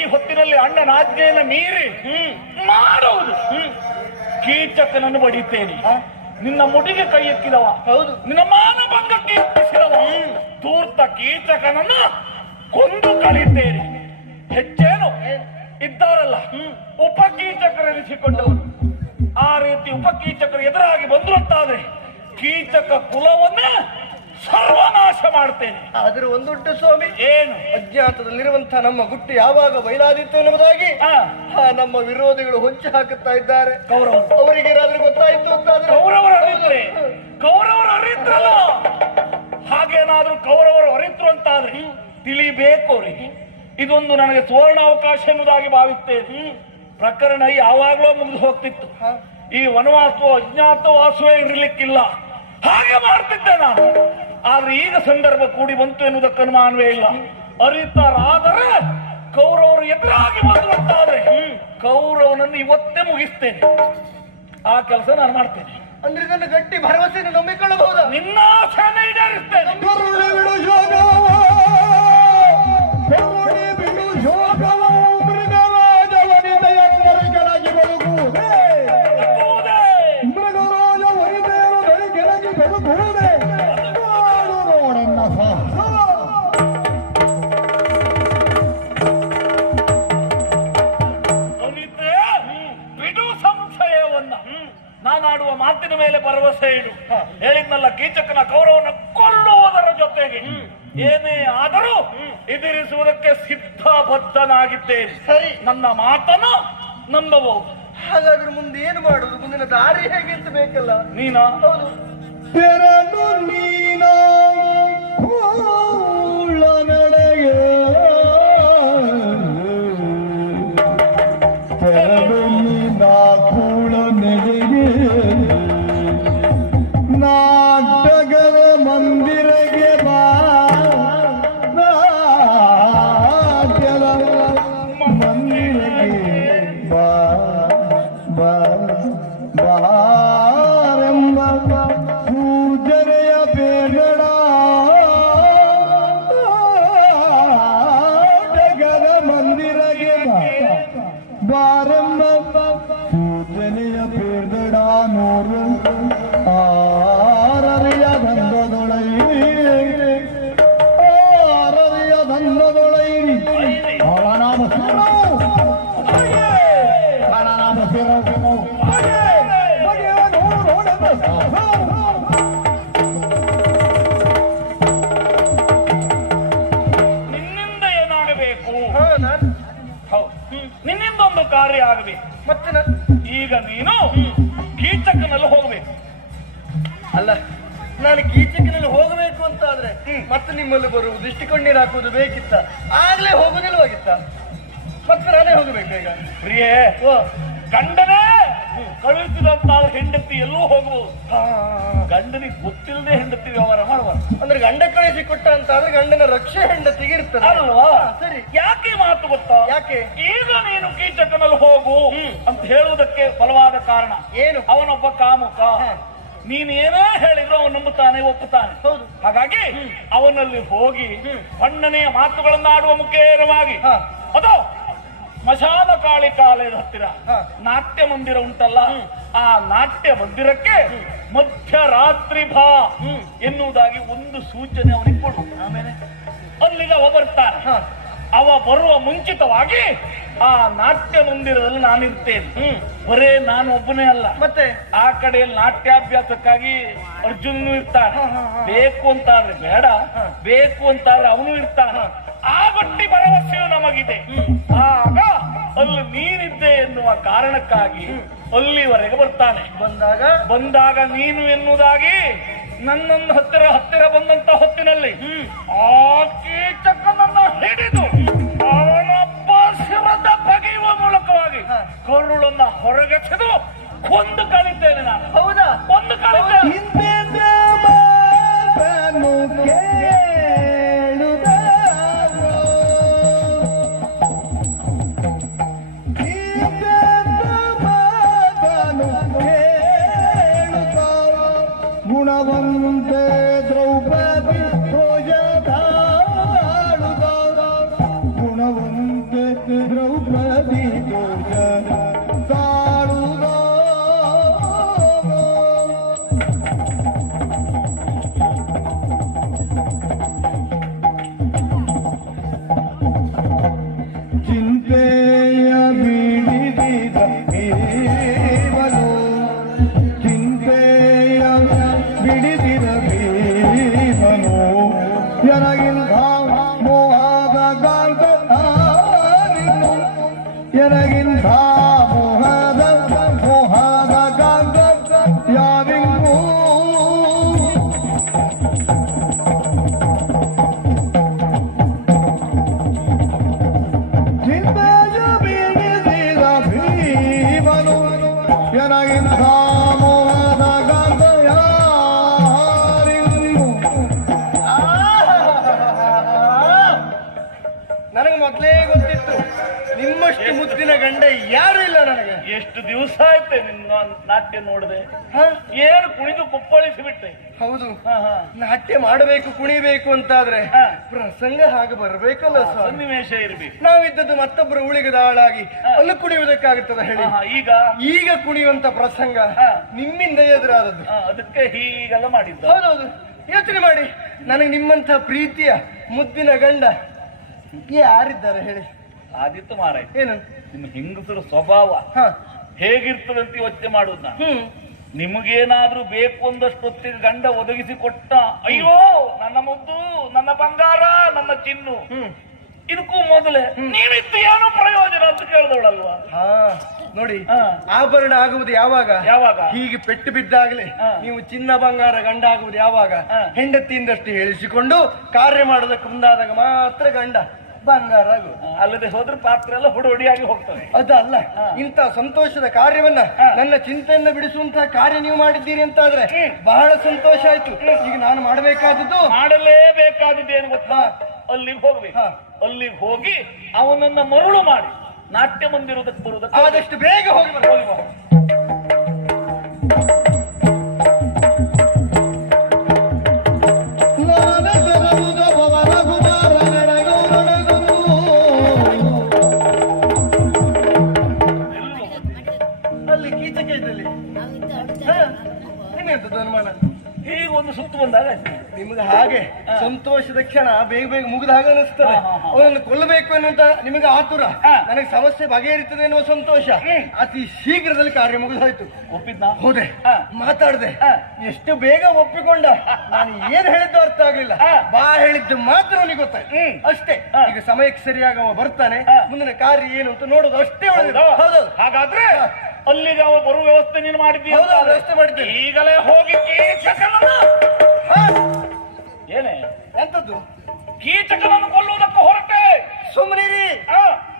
ಈ ಹೊತ್ತಿನಲ್ಲಿ ಅಣ್ಣನ ಆಜ್ಞೆಯನ್ನು ಮೀರಿ ಮಾಡುವುದು ಕೀಚಕನನ್ನು ಬಡಿತೇನೆ ನಿನ್ನ ಮುಡಿಗೆ ಕೈ ಎತ್ತಿದವ. ಹೌದು. ನಿನ್ನ ಮಾನಭಂಗಕ್ಕೆ ಎತ್ತಿಸಿದವ. ತೂರ್ತ ಕೀಚಕನನ್ನು ಕೊಂದು ಕಳಿತೇನೆ ಹೆಚ್ಚೇನು ಇದ್ದಾರಲ್ಲ. ಉಪಕೀಚಕರೆನಿಸಿಕೊಂಡವರು ಆ ರೀತಿ ಉಪಕೀಚಕರು ಎದುರಾಗಿ ಬಂದ್ರು ಅಂತಾದ್ರೆ ಕೀಚಕ ಕುಲವನ್ನ ಸರ್ವನಾಶ ಮಾಡ್ತೇನೆ ಆದ್ರೆ ಒಂದುಂಟು ಸ್ವಾಮಿ. ಏನು? ಅಜ್ಞಾತದಲ್ಲಿರುವಂತಹ ನಮ್ಮ ಗುಟ್ಟು ಯಾವಾಗ ಬಯಲಾದಿತ್ತು ಎನ್ನುವುದಾಗಿ ಆ, ನಮ್ಮ ವಿರೋಧಿಗಳು ಹೊಂಚಿ ಹಾಕುತ್ತಾ ಇದ್ದಾರೆ. ಕೌರವರು. ಅವರಿಗೆ ಏನಾದ್ರೂ ಗೊತ್ತಾಯ್ತು ಅಂತಾದ್ರೆ ಕೌರವರು ಅರಿತ್ರೆ. ಕೌರವರು ಅರಿತ್ರಲ್ಲ. ಹಾಗೇನಾದ್ರೂ ಕೌರವರು ಅರಿತ್ರು ಅಂತಾದ್ರೆ ತಿಳಿಬೇಕು ಅವರಿಗೆ. ಇದೊಂದು ನನಗೆ ಸುವರ್ಣ ಅವಕಾಶ ಎನ್ನುವುದಾಗಿ ಭಾವಿಸ್ತೇನೆ. ಪ್ರಕರಣ ಯಾವಾಗಲೂ ಮುಗಿದು ಹೋಗ್ತಿತ್ತು. ಈ ವನವಾಸವು ಅಜ್ಞಾತವಾಸವೇ ಇರಲಿಕ್ಕಿಲ್ಲ. ಹಾಗೆ ಮಾಡ್ತಿದ್ದೆ ನಾನು. ಆದ್ರೆ ಈಗ ಸಂದರ್ಭ ಕೂಡಿ ಬಂತು ಎನ್ನುವುದಕ್ಕೆ ಅನುಮಾನವೇ ಇಲ್ಲ. ಅರಿತಾರಾದರೆ ಕೌರವರು ಎದುರಾಗಿ ಬಂದ್ರೆ ಕೌರವನನ್ನು ಇವತ್ತೇ ಮುಗಿಸ್ತೇನೆ. ಆ ಕೆಲಸ ನಾನು ಮಾಡ್ತೇನೆ. ಅಂದ್ರೆ ನನ್ನ ಗಟ್ಟಿ ಭರವಸೆಯನ್ನು ನಂಬಿಕೊಳ್ಳಬಹುದು? ನಿನ್ನ ಆಸೆಯನ್ನು ಈಡೇರಿಸ್ತೇನೆ ಸಿದ್ಧಬದ್ಧನಾಗಿದ್ದೇನೆ ಸರಿ. ನನ್ನ ಮಾತನ್ನು ನಂಬಬಹುದು ಹಾಗಾದ್ರೆ ಮುಂದೆ ಏನು ಮಾಡುದು? ಮುಂದಿನ ದಾರಿ ಹೇಗೆ ಅಂತ ಬೇಕಲ್ಲ. ನೀನಾ? ಹೌದು. ನೀನಾ? ನೀನ ನಿನ್ನಿಂದ ಏನಾಗಬೇಕು? ಹೌದು ನಿನ್ನಿಂದ ಒಂದು ಕಾರ್ಯ ಆಗಬೇಕು. ಮತ್ತೆ ಈಗ ನೀನು ಕೀಚಕನಲ್ಲಿ ಹೋಗಬೇಕು. ಅಲ್ಲ ನಾನು ಕೀಚಕನಲ್ಲಿ ಹೋಗಬೇಕು ಅಂತ ಆದ್ರೆ ಮತ್ತೆ ನಿಮ್ಮಲ್ಲಿ ಬರುವುದು ದೃಷ್ಟಿಕೊಂಡೀರು ಹಾಕುವುದು ಬೇಕಿತ್ತ? ಆಗ್ಲೇ ಹೋಗುದಿಲ್ವಾಗಿತ್ತ ಮತ್ತೆ ನಾನೇ ಹೋಗಬೇಕು ಈಗ. ಪ್ರಿಯೇ ಗಂಡನೇ ಕಳುಹಿಸಿದಂತ ಹೆಂಡತಿ ಎಲ್ಲೂ ಹೋಗಬಹುದು. ಗಂಡನಿಗೆ ಗೊತ್ತಿಲ್ಲದೆ ಹೆಂಡತಿ ವ್ಯವಹಾರ ಮಾಡಬಾರ್ದು. ಅಂದ್ರೆ ಗಂಡ ಕಳಿಸಿ ಕೊಟ್ಟ ಅಂತ ಆದ್ರೆ ಗಂಡನ ರಕ್ಷೆ ಹೆಂಡತಿಗೆ ಇರ್ತದೆ. ಅಲ್ವಾ? ಸರಿ. ಯಾಕೆ ಮಾತು ಗೊತ್ತಾ? ಯಾಕೆ? ಈಗ ನೀನು ಕೀಚಕನಲ್ಲಿ ಹೋಗು ಅಂತ ಹೇಳುವುದಕ್ಕೆ ಬಲವಾದ ಕಾರಣ. ಏನು? ಅವನೊಬ್ಬ ಕಾಮುಕ. ನೀನೇನೇ ನೀನು ಏನೇ ಹೇಳಿದ್ರು ಅವನು ನಂಬುತ್ತಾನೆ ಒಪ್ಪುತ್ತಾನೆ. ಹೌದು. ಹಾಗಾಗಿ ಅವನಲ್ಲಿ ಹೋಗಿ ಬಣ್ಣನೆಯ ಮಾತುಗಳನ್ನಾಡುವ ಮುಖೇನವಾಗಿ ಹಾ. ಅದು ಸ್ಮಶಾನ ಕಾಳಿ ಕಾಲೇಜ್ ಹತ್ತಿರ. ನಾಟ್ಯ ಮಂದಿರ ಉಂಟಲ್ಲ? ಆ ನಾಟ್ಯ ಮಂದಿರಕ್ಕೆ ಮಧ್ಯರಾತ್ರಿ ಭಾ ಎನ್ನುವುದಾಗಿ ಒಂದು ಸೂಚನೆ ಅವನಿಗೆ ಕೊಡು. ಆಮೇಲೆ? ಅಲ್ಲಿಗೆ ಅವ ಬರ್ತಾನೆ. ಅವ ಬರುವ ಮುಂಚಿತವಾಗಿ ಆ ನಾಟ್ಯ ಮಂದಿರದಲ್ಲಿ ನಾನಿರ್ತೇನೆ. ಬರೇ ನಾನು ಒಬ್ಬನೇ ಅಲ್ಲ. ಮತ್ತೆ? ಆ ಕಡೆಯಲ್ಲಿ ನಾಟ್ಯಾಭ್ಯಾಸಕ್ಕಾಗಿ ಅರ್ಜುನನು ಇರ್ತಾನೆ. ಬೇಕು ಅಂತಾದ್ರೆ ಬೇಡ. ಬೇಕು ಅಂತಾದ್ರೆ ಅವನು ಇರ್ತಾನೆ. ಆ ಗಟ್ಟಿ ಭರವಸೆಯು ನಮಗಿದೆ. ಆಗ ಅಲ್ಲಿ ನೀನಿದ್ದೆ ಎನ್ನುವ ಕಾರಣಕ್ಕಾಗಿ ಅಲ್ಲಿವರೆಗೆ ಬರ್ತಾನೆ. ಬಂದಾಗ? ಬಂದಾಗ ನೀನು ಎನ್ನುವುದಾಗಿ ನನ್ನೊಂದು ಹತ್ತಿರ ಹತ್ತಿರ ಬಂದಂತ ಹೊತ್ತಿನಲ್ಲಿ ಆ ಕೀಚಕನನ್ನ ಹಿಡಿದು ಅವನೊಬ್ಬ ಶಿರದ ಬಗೆಯುವ ಮೂಲಕವಾಗಿ. ಕರುಳನ್ನ ಹೊರಗೆಸೆದು ಕೊಂದು ಕಳಿದ್ದೇನೆ ನಾನು. ಹೌದಾ? ಒಂದು ಕಳಿದ್ದೇನೆ ಬಿಡಿದಿದ ಭೀಮನು ಗಂಡ ಯಾರು ಇಲ್ಲ ನನಗೆ. ಎಷ್ಟು ದಿವಸ ಆಯ್ತೆ ನಿನ್ನ ನಾಟ್ಯ ನೋಡದೆ? ಹ? ಏನು ಕುಣಿದು ಕುಪ್ಪಳಿಸಿ ಬಿಟ್ಟೆ ಹೌದು. ಹಾ, ಹಾ. ನಾಟ್ಯ ಮಾಡಬೇಕು ಕುಣಿಬೇಕು ಅಂತಾದ್ರೆ ಆದ್ರೆ ಪ್ರಸಂಗ ಹಾಗೆ ಬರಬೇಕಲ್ಲ ಸನ್ನಿವೇಶ ಇರ್ಬೇಕು. ನಾವಿದ್ದದ್ದು ಮತ್ತೊಬ್ಬರು ಉಳಿಗದ ಆಳಾಗಿ ಅಲ್ಲಿ ಕುಣಿಯುವುದಕ್ಕಾಗುತ್ತದೆ ಹೇಳಿ. ಈಗ? ಈಗ ಕುಣಿಯುವಂತ ಪ್ರಸಂಗ ಹ. ನಿಮ್ಮಿಂದ ಎದುರಾದದ್ದು. ಅದಕ್ಕೆ ಹೀಗೆಲ್ಲ ಹೌದು ಹೌದೌದು. ಯೋಚನೆ ಮಾಡಿ. ನನಗೆ ನಿಮ್ಮಂತ ಪ್ರೀತಿಯ ಮುದ್ದಿನ ಗಂಡ ಯಾರಿದ್ದಾರೆ ಹೇಳಿ. ಆದಿತ್ತು ಮಾರಾಯ ಏನು? ನಿಮ್ಮ ಹೆಂಗಸರ ಸ್ವಭಾವ ಹೇಗಿರ್ತದಂತ ಹೇಗಿರ್ತದೆ ಅಂತ ಯೋಚನೆ ಮಾಡುದು ನಾನು. ನಿಮಗೇನಾದ್ರೂ ಬೇಕು ಒಂದಷ್ಟು ಹೊತ್ತಿಗೆ ಗಂಡ ಒದಗಿಸಿ ಕೊಟ್ಟ ಅಯ್ಯೋ ನನ್ನ ಮುದ್ದು ನನ್ನ ಬಂಗಾರ ನನ್ನ ಚಿನ್ನು. ಇದಕ್ಕೂ ಮೊದಲೇ ನೀವಿತ್ತು ಏನು ಪ್ರಯೋಜನ ಅಂತ ಕೇಳಿದವಳಲ್ವಾ? ಹಾ ನೋಡಿ. ಆಭರಣ ಆಗುವುದು ಯಾವಾಗ? ಯಾವಾಗ? ಹೀಗೆ ಪೆಟ್ಟು ಬಿದ್ದಾಗಲಿ ನೀವು ಚಿನ್ನ ಬಂಗಾರ ಗಂಡ ಆಗುವುದು ಯಾವಾಗ. ಹೆಂಡತಿಯಿಂದಷ್ಟು ಹೇಳಿಸಿಕೊಂಡು ಕಾರ್ಯ ಮಾಡೋದಕ್ಕೆ ಮುಂದಾದಾಗ ಮಾತ್ರ ಗಂಡ. ಬಂಗಾರ ಅಲ್ಲದೆ ಹೋದ್ರೆ ಪಾತ್ರ ಎಲ್ಲ ಹುಡುಹುಡಿಯಾಗಿ ಹೋಗ್ತದೆ ಅದಲ್ಲ ಇಂತ ಸಂತೋಷದ ಕಾರ್ಯವನ್ನ ನನ್ನ ಚಿಂತೆಯನ್ನ ಬಿಡಿಸುವಂತಹ ಕಾರ್ಯ ನೀವು ಮಾಡಿದ್ದೀರಿ ಅಂತಾದ್ರೆ ಬಹಳ ಸಂತೋಷ ಆಯ್ತು. ಈಗ ನಾನು ಮಾಡಬೇಕಾದದ್ದು ಮಾಡಲೇಬೇಕಾದದ್ದು ಏನು ಗೊತ್ತಾ? ಅಲ್ಲಿಗೆ ಹೋಗ್ಬೇಕು. ಅಲ್ಲಿಗೆ ಹೋಗಿ ಅವನನ್ನ ಮರುಳು ಮಾಡಿ. ನಾಟ್ಯ ಮಂದಿರೋದಕ್ಕೆ ಬರುವುದಕ್ಕೆ ಆದಷ್ಟು ಬೇಗ ಹೋಗಿ. ಹೋಗಿ ಸಂತೋಷದ ಕ್ಷಣ ಬೇಗ ಬೇಗ ಮುಗಿದ ಹಾಗೆ ಅನಿಸ್ತದೆ. ಅವನನ್ನು ಕೊಲ್ಲಬೇಕು ಅನ್ನುವಂತ ನಿಮಗೆ ಆತುರ. ನನಗೆ ಸಮಸ್ಯೆ ಬಗೆಹರಿತದೆ ಎನ್ನುವ ಸಂತೋಷ. ಅತಿ ಶೀಘ್ರದಲ್ಲಿ ಕಾರ್ಯ ಮುಗಿದೋಯ್ತು. ಒಪ್ಪಿದ್ನ? ಹೌದೆ. ಮಾತಾಡ್ದೆ. ಎಷ್ಟು ಬೇಗ ಒಪ್ಪಿಕೊಂಡ? ನಾನು ಏನ್ ಹೇಳಿದ್ದು ಅರ್ಥ ಆಗ್ಲಿಲ್ಲ. ಬಾ ಹೇಳಿದ್ದು ಮಾತ್ರ ಅವನಿಗೆ ಗೊತ್ತಾಯ್ತು. ಅಷ್ಟೇ. ಈಗ ಸಮಯಕ್ಕೆ ಸರಿಯಾಗಿ ಅವ ಬರ್ತಾನೆ. ಮುಂದಿನ ಕಾರ್ಯ ಏನು ಅಂತ ನೋಡೋದು ಅಷ್ಟೇ? ಹೌದೌದು ಹಾಗಾದ್ರೆ ಅಲ್ಲಿಗೆ ಅವ ಬರುವ ವ್ಯವಸ್ಥೆ ನೀನು ಮಾಡಿದ್ದೀಯ? ವ್ಯವಸ್ಥೆ ಮಾಡಿದ್ದೀನಿ. ಈಗಲೇ ಹೋಗಿ. ಏನೇ? ಎಂತದ್ದು ಕೀಚಕನನ್ನು ಕೊಲ್ಲುವುದಕ್ಕೆ ಹೊರಟೆ. ಸುಮ್ಮನಿರಿ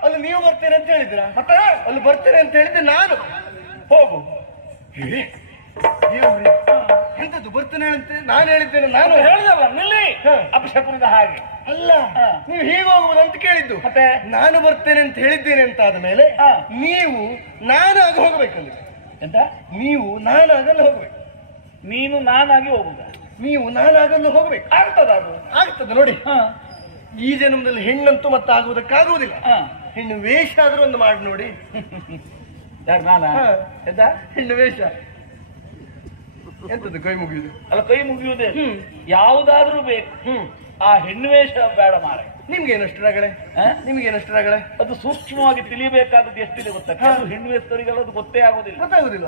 ಅಲ್ಲಿ ನೀವು ಬರ್ತೀರಿ ಅಂತ ಹೇಳಿದ್ರ ಮತ್ತೆ? ಅಲ್ಲಿ ಬರ್ತೀರಿ ಅಂತ ಹೇಳಿದ್ದೆ ನಾನು. ಹೋಗು. ದೇವ್ರೇ. ಎಂತದ್ದು ಬರ್ತೀನಿ ಅಂತ ನಾನು ಹೇಳಿದ್ದೇನೆ ನಾನು. ಹೇಳಿದಲ್ಲ ನಿಲ್ಲಿ. ಅಪಶಕುನದ ಹಾಗೆ. ಅಲ್ಲ. ನೀವು ಹೀಗೆ ಹೋಗುವುದು ಅಂತ ಕೇಳಿದ್ದು. ಮತ್ತೆ? ನಾನು ಬರ್ತೇನೆ ಅಂತ ಹೇಳಿದ್ದೇನೆ ಅಂತ ಆದ ಮೇಲೆ ಹಾ. ನೀವು ನಾನು ಆಗ ಹೋಗ್ಬೇಕಲ್ಲಿ. ಎಂತ? ನೀವು ನಾನು ಆಗಲ್ಲ ಹೋಗ್ಬೇಕು. ನೀನು ನಾನಾಗಿ ಹೋಗುದ ನೀವು ನಾನಾಗಲು ಹೋಗಬೇಕು. ಆಗ್ತದ ಅದು ಆಗ್ತದೆ ನೋಡಿ. ಹಾ. ಈ ಜನ್ಮದಲ್ಲಿ ಹೆಣ್ಣಂತೂ ಮತ್ತೆ ಆಗುವುದಕ್ಕಾಗುವುದಿಲ್ಲ ಹೆಣ್ಣು ವೇಷ ಆದ್ರೂ ಒಂದು ಮಾಡಿ ನೋಡಿ. ಹೆಣ್ಣು ವೇಷ. ಎಂತದ್ದು ಕೈ ಮುಗಿಯುದು ಅಲ್ಲ ಕೈ ಮುಗಿಯುವುದೇ. ಯಾವುದಾದ್ರೂ ಬೇಕು. ಹ್ಮ್. ಆ ಹೆಣ್ಣು ವೇಷ ಬೇಡ ಮಾರೆ. ನಿಮ್ಗೆ ಏನಷ್ಟು ರಗಳೆ? ನಿಮ್ಗೆ ಏನಷ್ಟು ರಗಳೆ? ಅದು ಸೂಕ್ಷ್ಮವಾಗಿ ತಿಳಿಯಬೇಕಾದದ್ದು ಎಷ್ಟಿದೆ ಗೊತ್ತಾ? ಕೆಲವು ಹೆಣ್ಣು ವೇಷದವರಿಗೆಲ್ಲ ಅದು ಗೊತ್ತೇ ಆಗುದಿಲ್ಲ ಗೊತ್ತಾಗುದಿಲ್ಲ.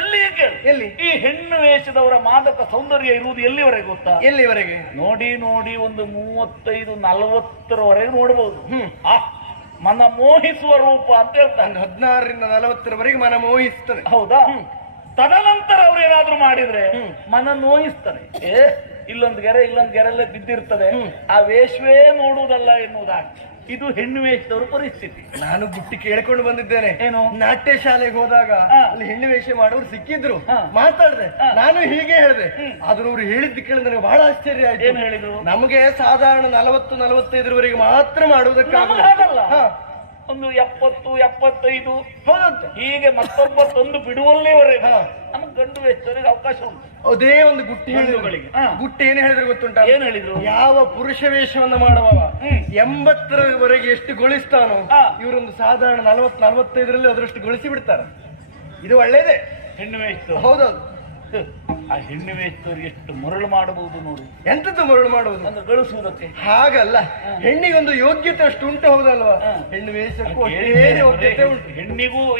ಎಲ್ಲಿ ಕೇಳು ಎಲ್ಲಿ? ಈ ಹೆಣ್ಣು ವೇಷದವರ ಮಾದಕ ಸೌಂದರ್ಯ ಇರುವುದು ಎಲ್ಲಿವರೆಗೆ ಗೊತ್ತಾ? ಎಲ್ಲಿವರೆಗೆ? ನೋಡಿ ನೋಡಿ ಒಂದು ಮೂವತ್ತೈದು ನಲವತ್ತರವರೆಗೆ ನೋಡಬಹುದು ಮನ ಮೋಹಿಸುವ ರೂಪ ಅಂತ ಹೇಳ್ತಾರೆ. ಹದಿನಾರರಿಂದ ನಲವತ್ತರವರೆಗೆ ಮನ ಮೋಹಿಸ್ತದೆ. ಹೌದಾ? ತದನಂತರ ಅವ್ರು ಏನಾದ್ರೂ ಮಾಡಿದ್ರೆ. ಮನ ನೋಯಿಸ್ತಾರೆ ಏ ಇಲ್ಲೊಂದು ಗೆರೆ ಇಲ್ಲೊಂದು ಗೆರೆಲ್ಲ ಬಿದ್ದಿರ್ತದೆ. ಆ ವೇಷವೇ ನೋಡುವುದಲ್ಲ ಎನ್ನುವುದಾಗಿ. ಇದು ಹೆಣ್ಣು ವೇಷದವರು ಪರಿಸ್ಥಿತಿ. ನಾನು ಗುಟ್ಟಿ ಕೇಳ್ಕೊಂಡು ಬಂದಿದ್ದೇನೆ. ಏನು? ನಾಟ್ಯ ಶಾಲೆಗೆ ಹೋದಾಗ ಅಲ್ಲಿ ಹೆಣ್ಣು ವೇಷ ಮಾಡೋರು ಸಿಕ್ಕಿದ್ರು. ಮಾತಾಡಿದೆ. ನಾನು ಹೀಗೆ ಹೇಳಿದೆ. ಆದ್ರೂ ಅವ್ರು ಹೇಳಿದ್ದು ಕೇಳಿದ್ರೆ ನನಗೆ ಬಹಳ ಆಶ್ಚರ್ಯ ಆಯ್ತು. ಏನು ಹೇಳಿದ್ರು? ನಮಗೆ ಸಾಧಾರಣ ನಲವತ್ತು ನಲವತ್ತೈದರವರೆಗೆ ಮಾತ್ರ ಮಾಡುವುದಕ್ಕೆ ಒಂದು ಎಪ್ಪತ್ತು ಎಪ್ಪತ್ತೈದು ಹೌದಂತೆ. ಹೀಗೆ ಮತ್ತೊಬ್ಬ ತಂದು ಬಿಡುವಲ್ಲೇ ಹಾ. ನಮಗೆ ಗಂಡು ವೇಷರಿಗೆ ಅವಕಾಶ ಉಂಟು. ಅದೇ ಒಂದು ಗುಟ್ಟಿ ಹೇಳಿದರುಗಳಿಗೆ. ಗುಟ್ಟಿ ಏನು ಹೇಳಿದ್ರು ಗೊತ್ತುಂಟ? ಏನ್ ಹೇಳಿದ್ರು? ಯಾವ ಪುರುಷ ವೇಷವನ್ನು ಮಾಡುವ. ಎಂಬತ್ತರವರೆಗೆ ಎಷ್ಟು ಗೊಳಿಸ್ತಾನೋ. ಇವರೊಂದು ಸಾಧಾರಣ ನಲವತ್ ನಲವತ್ತೈದರಲ್ಲಿ ಅದರಷ್ಟು ಗೊಳಿಸಿ ಬಿಡ್ತಾರೆ ಇದು ಒಳ್ಳೇದೇ. ಹೆಣ್ಣು ವೇಷ ಹೌದೌದು. ಆ ಹೆಣ್ಣು ವೇಷದವ್ರಿಗೆ ಎಷ್ಟು ಮರಳು ಮಾಡಬಹುದು ನೋಡಿ. ಎಂತದ್ದು ಮರಳು ಮಾಡುವುದು? ಅಂದ್ರೆ ಗಳಿಸುವುದಕ್ಕೆ. ಹಾಗಲ್ಲ. ಹೆಣ್ಣಿಗೊಂದು ಯೋಗ್ಯತೆ ಅಷ್ಟು ಉಂಟು ಹೌದಲ್ವಾ. ಹೆಣ್ಣು ವೇಷಕ್ಕೂ ಅಷ್ಟೇ ಯೋಗ್ಯತೆ ಉಂಟು. ಹೆಣ್ಣಿಗೂ